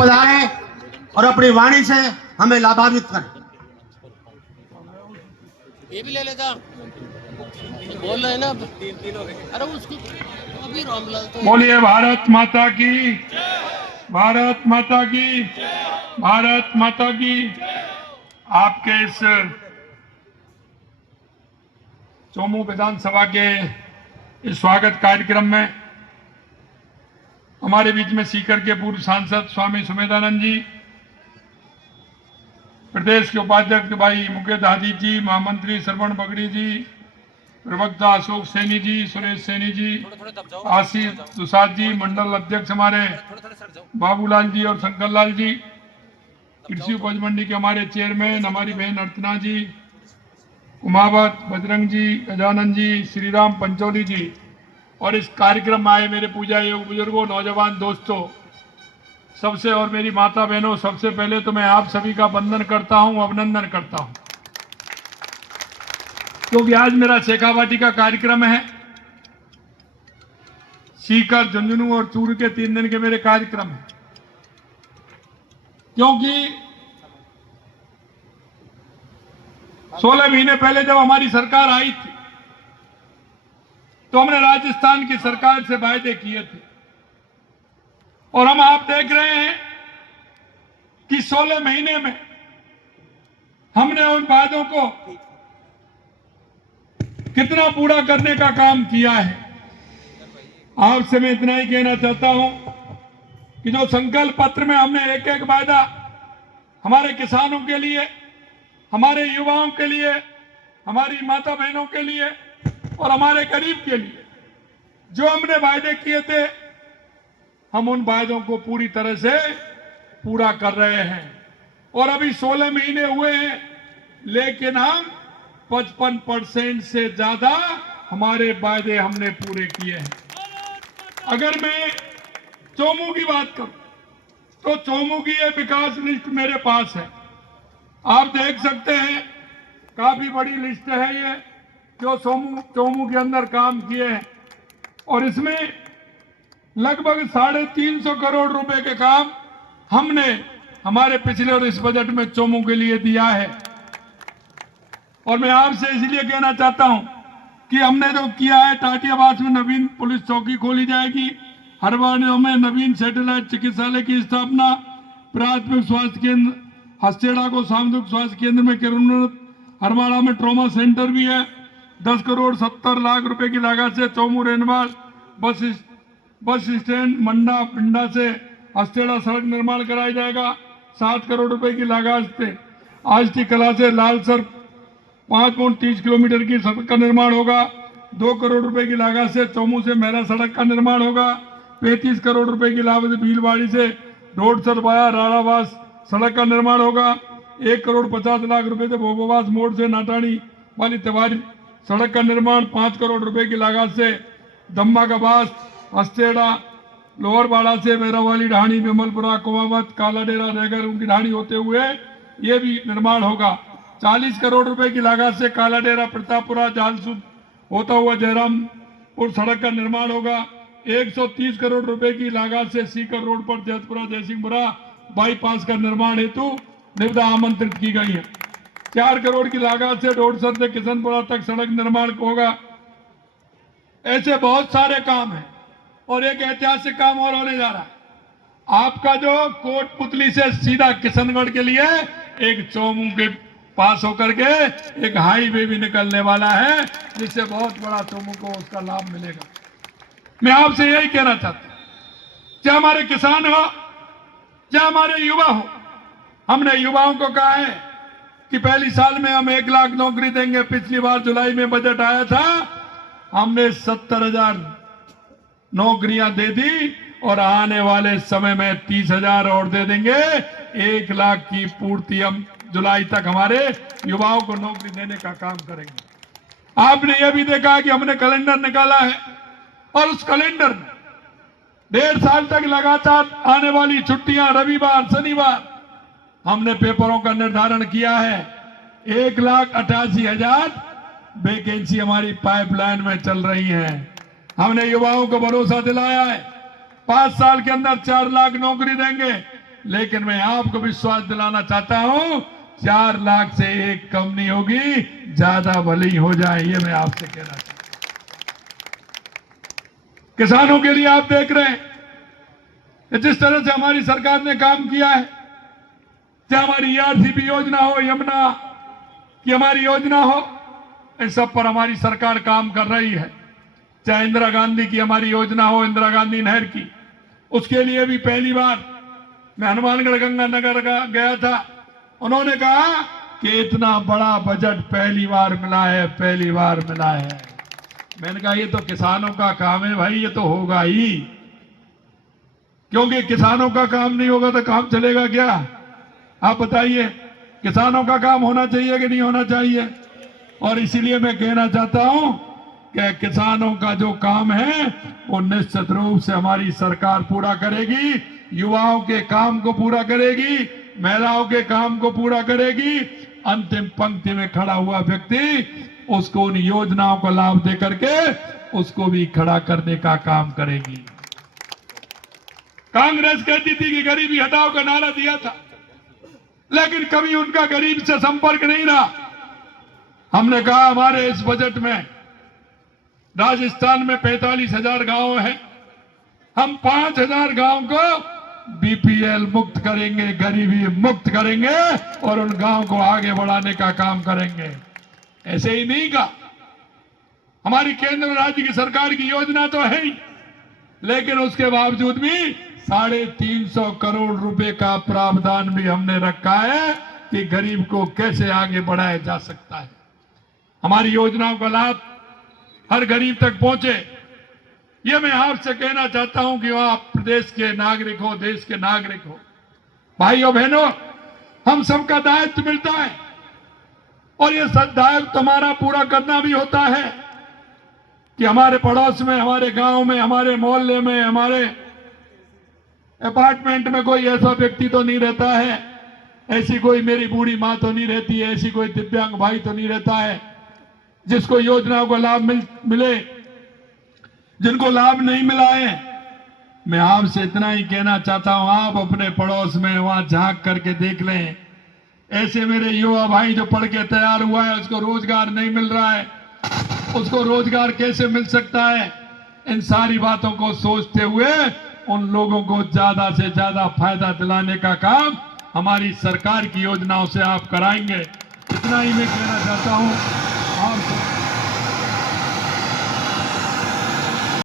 पधारें और अपनी वाणी से हमें लाभान्वित करें। ये भी ले लेता बोल रहे हैं ना। अरे उसको अभी रामलाल तो बोलिए भारत माता की, भारत माता की, भारत माता की। आपके इस चोमू विधानसभा के इस स्वागत कार्यक्रम में हमारे बीच में सीकर के पूर्व सांसद स्वामी सुमेधानंद जी, प्रदेश के उपाध्यक्ष भाई मुकेश आदित्य जी, महामंत्री श्रवण बगड़ी जी, प्रवक्ता अशोक सैनी जी, सुरेश सैनी जी, आशीष दुसाद जी, मंडल अध्यक्ष हमारे बाबूलाल जी और शंकर लाल जी, कृषि उपज मंडी के हमारे चेयरमैन हमारी बहन अर्चना जी, कुमावत बजरंग जी, गजानंद जी, श्रीराम पंचोली जी और इस कार्यक्रम में आए मेरे पूजा योग बुजुर्गों, नौजवान दोस्तों सबसे और मेरी माता बहनों, सबसे पहले तो मैं आप सभी का वंदन करता हूं, अभिनंदन करता हूं, क्योंकि आज मेरा शेखावाटी का कार्यक्रम है। सीकर, झुंझुनू और चूरू के 3 दिन के मेरे कार्यक्रम हैं, क्योंकि 16 महीने पहले जब हमारी सरकार आई थी तो हमने राजस्थान की सरकार से वायदे किए थे और हम आप देख रहे हैं कि 16 महीने में हमने उन वादों को कितना पूरा करने का काम किया है। आपसे मैं इतना ही कहना चाहता हूं कि जो संकल्प पत्र में हमने एक एक वादा हमारे किसानों के लिए, हमारे युवाओं के लिए, हमारी माता बहनों के लिए और हमारे गरीब के लिए जो हमने वायदे किए थे, हम उन वायदों को पूरी तरह से पूरा कर रहे हैं। और अभी 16 महीने हुए हैं, लेकिन हम 55% से ज्यादा हमारे वायदे हमने पूरे किए हैं। अगर मैं चोमू की बात करूं तो चोमू की ये विकास लिस्ट मेरे पास है, आप देख सकते हैं, काफी बड़ी लिस्ट है ये जो चोमू के अंदर काम किए हैं और इसमें लगभग 350 करोड़ रुपए के काम हमने हमारे पिछले और इस बजट में चोमू के लिए दिया है। और मैं आपसे इसलिए कहना चाहता हूं कि हमने जो किया है, टाटियाबाद में नवीन पुलिस चौकी खोली जाएगी, हरवाड़ा में नवीन सैटेलाइट चिकित्सालय की स्थापना, प्राथमिक स्वास्थ्य केंद्र हस्तेड़ा को सामुदायिक स्वास्थ्य केंद्र में करोन्नत, हरवाड़ा में ट्रॉमा सेंटर भी है। 10 करोड़ 70 लाख रुपए की लागत से चोमू रेनवाल बस स्टैंड मंडा पिंडा से हस्तेड़ा सड़क निर्माण कराया जाएगा। 7 करोड़ रुपए की लागत से आष्टी कला से लालसर 5.30 किलोमीटर की सड़क का निर्माण होगा। 2 करोड़ रुपए की लागत से चोमू से मेरा सड़क का निर्माण होगा। 35 करोड़ रुपए की लागत से भीलवाड़ी से ढोडसर वाया राणावास सड़क का निर्माण होगा। 1 करोड़ 50 लाख रुपए से भोगोवास मोड़ से नाटानी वाली तिवारी सड़क का निर्माण। 5 करोड़ रुपए की लागत से दम्मा का बास हस्तेड़ा लोहरवाड़ा से मेरावाली ढाणी विमलपुरा कुमावत कालाडेरा रेगर उनकी ढाणी होते हुए ये भी निर्माण होगा। 40 करोड़ रुपए की लागत से कालाडेरा प्रतापपुरा जालसूद होता हुआ जयरामपुर सड़क का निर्माण होगा। 130 करोड़ रुपए की लागत से सीकर रोड पर जैतपुरा जयसिंहपुरा बाईपास का निर्माण हेतु निविदा आमंत्रित की गई है। 4 करोड़ की लागत से ढोडसर से किशनपुरा तक सड़क निर्माण होगा। ऐसे बहुत सारे काम हैं और एक ऐतिहासिक काम और होने जा रहा है। आपका जो कोटपुतली से सीधा किशनगढ़ के लिए एक चोमू के पास होकर के एक हाईवे भी निकलने वाला है, जिससे बहुत बड़ा चोमू को उसका लाभ मिलेगा। मैं आपसे यही कहना चाहता हूं, चाहे हमारे किसान हो चाहे हमारे युवा हो, हमने युवाओं को कहा है कि पहली साल में हम 1 लाख नौकरी देंगे। पिछली बार जुलाई में बजट आया था, हमने 70,000 नौकरियां दे दी और आने वाले समय में 30,000 और दे देंगे। 1 लाख की पूर्ति हम जुलाई तक हमारे युवाओं को नौकरी देने का काम करेंगे। आपने यह भी देखा कि हमने कैलेंडर निकाला है और उस कैलेंडर में 1.5 साल तक लगातार आने वाली छुट्टियां, रविवार शनिवार, हमने पेपरों का निर्धारण किया है। 1,88,000 वैकेंसी हमारी पाइपलाइन में चल रही है। हमने युवाओं को भरोसा दिलाया है 5 साल के अंदर 4 लाख नौकरी देंगे। लेकिन मैं आपको विश्वास दिलाना चाहता हूं 4 लाख से एक कम नहीं होगी, ज्यादा भले ही हो जाए, ये मैं आपसे कहना चाहता हूं। किसानों के लिए आप देख रहे हैं जिस तरह से हमारी सरकार ने काम किया है, चाहे हमारी ERCP योजना हो, यमुना की हमारी योजना हो, इन सब पर हमारी सरकार काम कर रही है। चाहे इंदिरा गांधी की हमारी योजना हो, इंदिरा गांधी नहर की, उसके लिए भी पहली बार मैं हनुमानगढ़ गंगानगर गया था। उन्होंने कहा कि इतना बड़ा बजट पहली बार मिला है, पहली बार मिला है। मैंने कहा ये तो किसानों का काम है भाई, ये तो होगा ही, क्योंकि किसानों का काम नहीं होगा तो काम चलेगा क्या? आप बताइए, किसानों का काम होना चाहिए कि नहीं होना चाहिए? और इसीलिए मैं कहना चाहता हूं कि किसानों का जो काम है वो निश्चित रूप से हमारी सरकार पूरा करेगी, युवाओं के काम को पूरा करेगी, महिलाओं के काम को पूरा करेगी। अंतिम पंक्ति में खड़ा हुआ व्यक्ति, उसको उन योजनाओं का लाभ दे करके उसको भी खड़ा करने का काम करेगी। कांग्रेस कहती थी कि गरीबी हटाओ का नारा दिया था, लेकिन कभी उनका गरीब से संपर्क नहीं रहा। हमने कहा हमारे इस बजट में राजस्थान में 45,000 गांव हैं, हम 5,000 गांव को BPL मुक्त करेंगे, गरीबी मुक्त करेंगे और उन गांव को आगे बढ़ाने का काम करेंगे। ऐसे ही नहीं कहा, हमारी केंद्र राज्य की सरकार की योजना तो है ही, लेकिन उसके बावजूद भी 350 करोड़ रुपए का प्रावधान भी हमने रखा है कि गरीब को कैसे आगे बढ़ाया जा सकता है। हमारी योजनाओं का लाभ हर गरीब तक पहुंचे, ये मैं आपसे कहना चाहता हूं कि आप प्रदेश के नागरिक हो, देश के नागरिक हो, भाइयों बहनों, हम सबका दायित्व मिलता है और ये सब दायित्व हमारा पूरा करना भी होता है कि हमारे पड़ोस में, हमारे गांव में, हमारे मोहल्ले में, हमारे अपार्टमेंट में कोई ऐसा व्यक्ति तो नहीं रहता है, ऐसी कोई मेरी बूढ़ी माँ तो नहीं रहती है, ऐसी कोई दिव्यांग भाई तो नहीं रहता है जिसको योजनाओं का लाभ मिले, जिनको लाभ नहीं मिला है। मैं आपसे इतना ही कहना चाहता हूं, आप अपने पड़ोस में वहां झांक करके देख लें, ऐसे मेरे युवा भाई जो पढ़ के तैयार हुआ है उसको रोजगार नहीं मिल रहा है, उसको रोजगार कैसे मिल सकता है? इन सारी बातों को सोचते हुए उन लोगों को ज्यादा से ज्यादा फायदा दिलाने का काम हमारी सरकार की योजनाओं से आप कराएंगे। इतना ही मैं कहना चाहता हूं। आप